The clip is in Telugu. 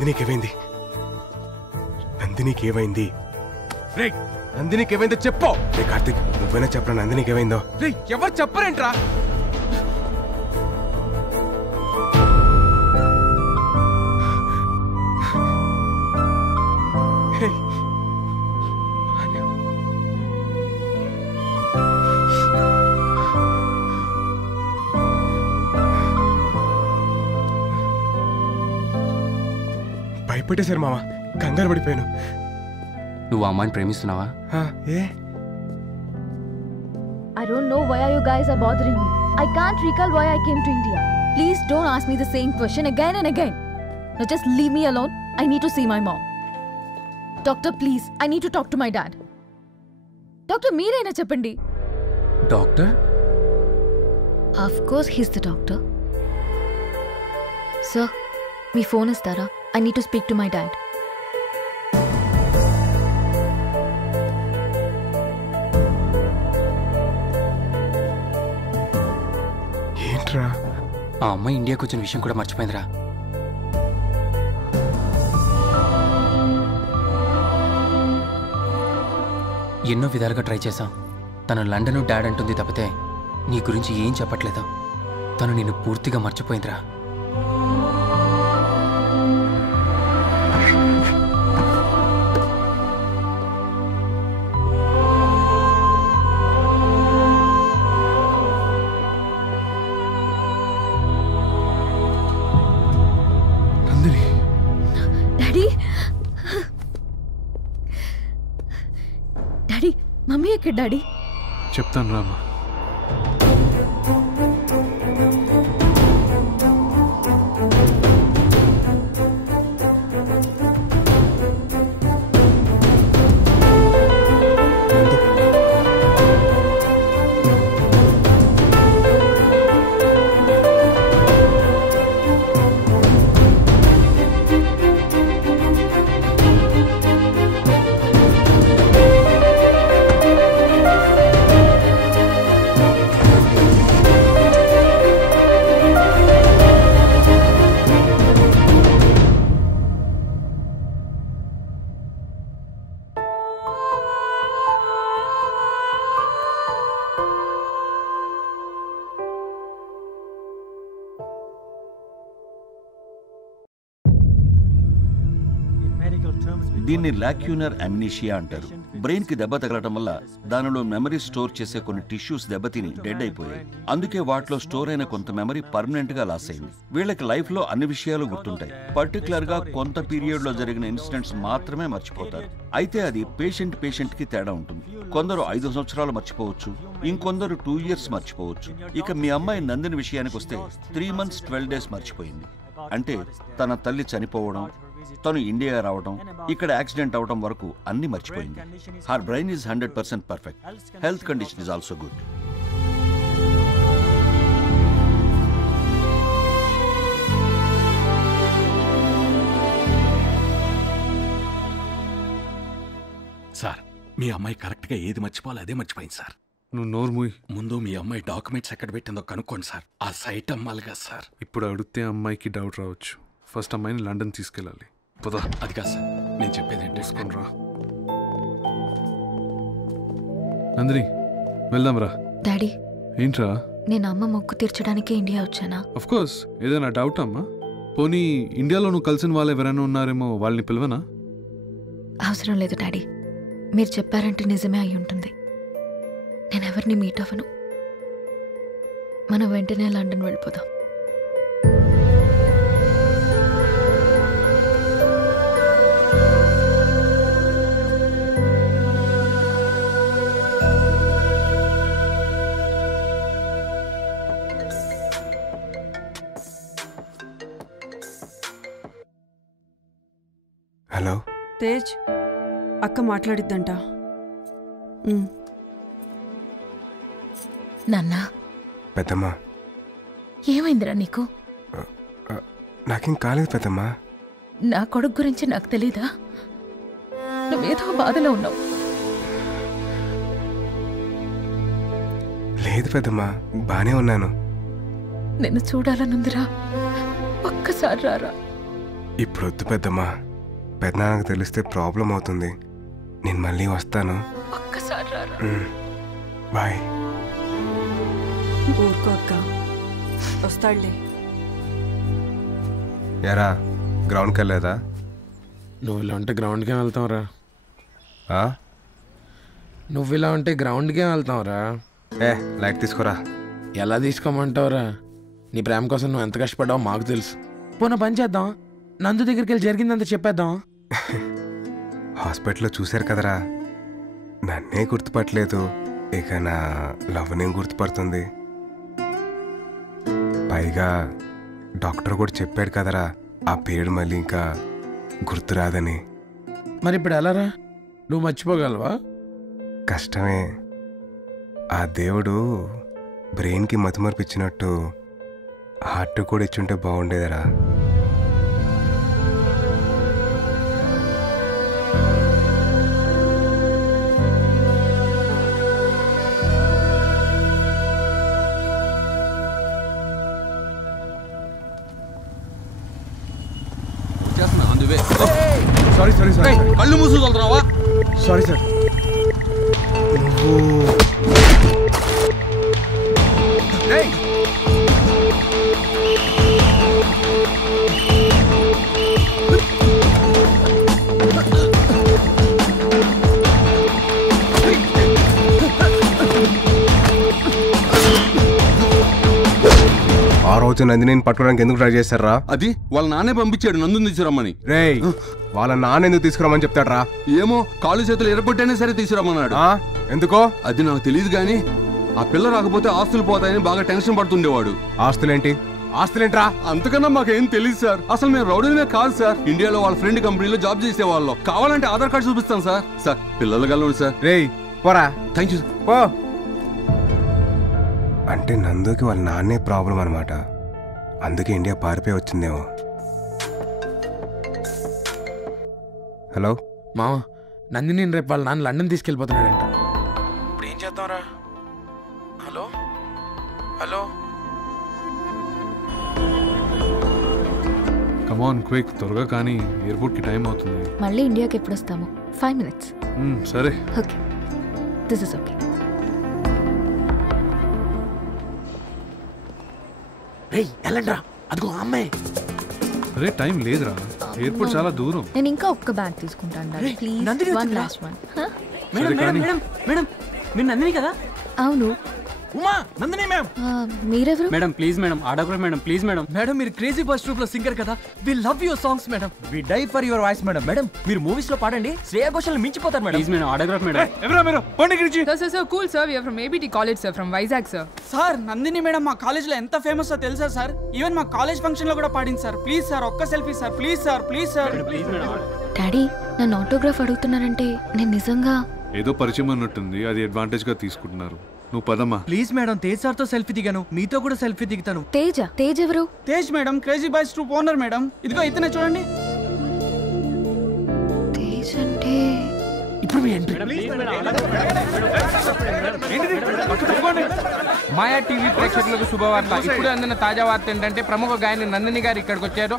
నందినికి ఏమైంది? రే నందినికి ఏమైందో చెప్పు. రే కార్తిక్, నువ్వైనా చెప్పరా నందినికి ఏమైందో? రే ఎవరు చెప్పరేంట్రా? భయపెట్టేశారు మామ, కంగారు పడిపోయాను. నువ్వు ఆ అమ్మాయిని ప్రేమిస్తున్నావా? ఏ I don't know why you guys are bothering me. I can't recall why I came to India. Please don't ask me the same question again and again. Now just leave me alone. I need to see my mom. Doctor, please. I need to talk to my dad. Doctor, meeraina cheppandi. Doctor? Of course he's the doctor. Sir, me phone istara. I need to speak to my dad. ఏంట్రా? ఆ అమ్మాయి ఇండియాకి వచ్చిన విషయం కూడా మర్చిపోయిందిరా. ఎన్నో విధాలుగా ట్రై చేశాం. తను లండన్ డాడ్ అంటుంది తప్పితే నీ గురించి ఏం చెప్పట్లేదు. తను నిన్ను పూర్తిగా మర్చిపోయిందిరా. డాడీ, మమ్మీ ఎక్కడ డాడీ? చెప్తాను రామా. దీన్ని లాక్యూనర్ అమ్నీషియా అంటారు. బ్రెయిన్ కి దెబ్బ తగలటం వల్ల దానిలో మెమరీ స్టోర్ చేసే కొన్ని టిష్యూస్ దెబ్బతిని డెడ్ అయిపోయాయి. అందుకే వాటిలో స్టోర్ అయిన కొంత మెమరీ పర్మనెంట్ గా లాస్ అయింది. వీళ్ళకి లైఫ్ లో అన్ని విషయాలు గుర్తుంటాయి. పర్టికులర్ గా కొంత పీరియడ్ లో జరిగిన ఇన్సిడెంట్స్ మాత్రమే మర్చిపోతారు. అయితే అది పేషెంట్ కి తేడా ఉంటుంది. కొందరు 5 సంవత్సరాలు మర్చిపోవచ్చు, ఇంకొందరు 2 years మర్చిపోవచ్చు. ఇక మీ అమ్మాయి నందిని విషయానికి వస్తే 3 months 12 days మర్చిపోయింది. అంటే తన తల్లి చనిపోవడం, తను ఇండియా రావడం, ఇక్కడ యాక్సిడెంట్ అవడం వరకు అన్ని మర్చిపోయింది. Her brain is 100% perfect. Health condition is also good. Sir, మీ అమ్మాయి కరెక్ట్గా ఏది మర్చిపోవాలి అదే మర్చిపోయింది సార్. నువ్వు నోరు మూయి. ముందు మీ అమ్మాయి డాక్యుమెంట్స్ ఎక్కడ పెట్టిందో కనుక్కోండి సార్. ఆ సైట్ అమ్మాలి కదా సార్. ఇప్పుడు అడిగితే అమ్మాయికి డౌట్ రావచ్చు. ఫస్ట్ అమ్మాయిని లండన్ తీసుకెళ్ళాలి. పదా. అది కాదు సార్, నేను చెప్పేది ఏంటి తీసుకొని రా. నందిని, వెళ్దాం రా. డాడీ, ఏంట్రా? నేను అమ్మ మొక్కు తీర్చడానికి ఇండియా వచ్చానా? Of course. ఏదైనా డౌట్ అమ్మా? పోనీ ఇండియాలో నువ్వు కలిసిన వాళ్ళు ఎవరైనా ఉన్నారేమో, వాళ్ళని పిలవనా? అవసరం లేదు డాడీ, మీరు చెప్పారంటే నిజమే అయి ఉంటుంది. నేను ఎవరిని మీట్ అవ్వను. మనం వెంటనే లండన్ వెళ్ళిపోదాం. హలో తేజ్, అక్క మాట్లాడిద్దంట. నాన్న. పెద్దమ్మా, ఏమైందిరా నీకు? నాకేం కాలేదు పెద్దమ్మా. నా కొడుకు గురించి నాకు తెలీదా? నువ్వేదో బాధలో ఉన్నావు. లేదు పెద్దమ్మా, బానే ఉన్నాను. నిన్ను చూడాలనుందిరా, ఒక్కసారి రారా. ఇప్పుడు వద్దు పెద్దమ్మా, పెద్దనాన్నకు తెలిస్తే ప్రాబ్లం అవుతుంది. నేను మళ్ళీ వస్తాను. బాయ్. ఊరుకో అక్క, వస్తాడులే. ఎరా గ్రౌండ్కి వెళ్ళలేదా? నువ్వు ఇలా ఉంటే గ్రౌండ్కే వెళ్తావురా. ఆ? నువ్వు ఇలా ఉంటే గ్రౌండ్కే వెళ్తావురా. లైట్ తీసుకురా. ఎలా తీసుకోమంటావురా? నీ ప్రేమ కోసం నువ్వు ఎంత కష్టపడ్డావో మాకు తెలుసు. పోనా పని చేద్దాం, నందు దగ్గరికి వెళ్ళి జరిగిందంత చెప్పేద్దాం. హాస్పిటల్లో చూశారు కదరా, నన్నే గుర్తుపట్టలేదు, ఇక నా లవ్నేం గుర్తుపడుతుంది? పైగా డాక్టర్ కూడా చెప్పాడు కదరా, ఆ పేరు మళ్ళీ ఇంకా గుర్తురాదని. మరి ఇప్పుడు ఎలారా? నువ్వు మర్చిపోగలవా? కష్టమే. ఆ దేవుడు బ్రెయిన్కి మతిమరుపు ఇచ్చినట్టు హార్ట్ కూడా ఇచ్చుంటే బాగుండేదరా. సారీ సారీ సారీ కళ్ళు మూసుకెళ్తున్నావా? Sorry sir. ఆ రోజు నందిని పట్టుకోవడానికి ఎందుకు ట్రై చేశారా? అది వాళ్ళ నాన్నే పంపించాడు నందుని తీసుకురమ్మని. రేయ్, వాళ్ళ నాన్న ఎందుకు తీసుకురామని చెప్తాడ్రా? ఏమో, కాళ్ళు చేతులు ఎరగొట్టైనా సరే తీసుకురమ్మన్నాడు. ఎందుకో అది నాకు తెలియదు కానీ ఆ పిల్ల రాకపోతే ఆస్తులు పోతాయని బాగా టెన్షన్ పడుతుండేవాడు. ఆస్తులేంటి? ఆస్తులేంట్రా? అంతకన్నా మాకేం తెలియదు సార్. అసలు మేము రౌడీనే కాదు సార్. ఇండియాలో వాళ్ళ ఫ్రెండ్ కంపెనీలో జాబ్ చేసేవాళ్ళం. కావాలంటే ఆధార్ కార్డు చూపిస్తాం సార్. సార్ పిల్లలు గలవండి సార్. రేయ్ పోరా. థ్యాంక్ యూ పో. అంటే నందుకి వాళ్ళ నాన్నే ప్రాబ్లం అనమాట, అందుకే ఇండియా పారిపోయి వచ్చిందేమో. హలో మామ, నందిని రేపు వాళ్ళ నాన్న లండన్ తీసుకెళ్ళిపోతున్నాడంట. ఇప్పుడు ఏం చేద్దాంరా? Hello hello. కమాన్ క్విక్, త్వరగా కానీ ఎయిర్పోర్ట్కి టైం అవుతుంది. మళ్ళీ ఇండియాకి ఎప్పుడు వస్తాము? 5 minutes. సరే. Okay, this is okay. వెళ్ళండ్రా, అదిగో అమ్మాయి. అరే టైం లేదురా, ఎయిర్పోర్ట్ చాలా దూరం. నేను ఇంకా ఒక్క బ్యాగ్ తీసుకుంటాను please. One last one. Madam madam madam madam, మీరు నందిని కదా? అవును. ఉమా, నందిని మ్యామ్. మీరెవరు? Madam please madam, autograph madam please madam. Madam మీరు క్రేజీ బస్ ట్రూప్ లో సింగర్ కదా, we love your songs madam, we die for your voice madam. Madam మీరు మూవీస్ లో పాడండి, శ్రేయా ఘోషల్ మించిపోతారు madam. Please madam, autograph madam. ఎవరా మీరు? పండి గురించి. Sir, cool sir, we are from ABT college sir, from Vizag sir. Sir Nandini madam మా కాలేజ్ లో ఎంత ఫేమస్ తెలుసా సార్? ఈవెన్ మా కాలేజ్ ఫంక్షన్ లో కూడా పాడింది సార్. ప్లీజ్ సార్ ఒక్క selfie sir, please sir, please sir. Daddy నన్ను ఆటోగ్రాఫ్ అడుగుతున్నారంటే నేను నిజంగా ఏదో పరిచయం ఉన్నట్టుంది, అది అడ్వాంటేజ్ గా తీసుకుంటున్నారు. నువ్వు పదమ్మా. ప్లీజ్ మేడం, తేజ్ సార్ తో సెల్ఫీ దిగాను, మీతో కూడా సెల్ఫీ దిగుతాను. తేజ్ ఎవరు? Tej madam crazy boys troop owner madam. ఇదిగో ఇతనే చూడండి. తేజ్ అంటే ఇప్పుడు మీ ఎంట్రీ. మాయా టీవీ ప్రేక్షకులకు శుభవార్త. ఇప్పుడు అందిన తాజా వార్త ఏంటంటే ప్రముఖ గాయని నందిని గారు ఇక్కడికి వచ్చారు.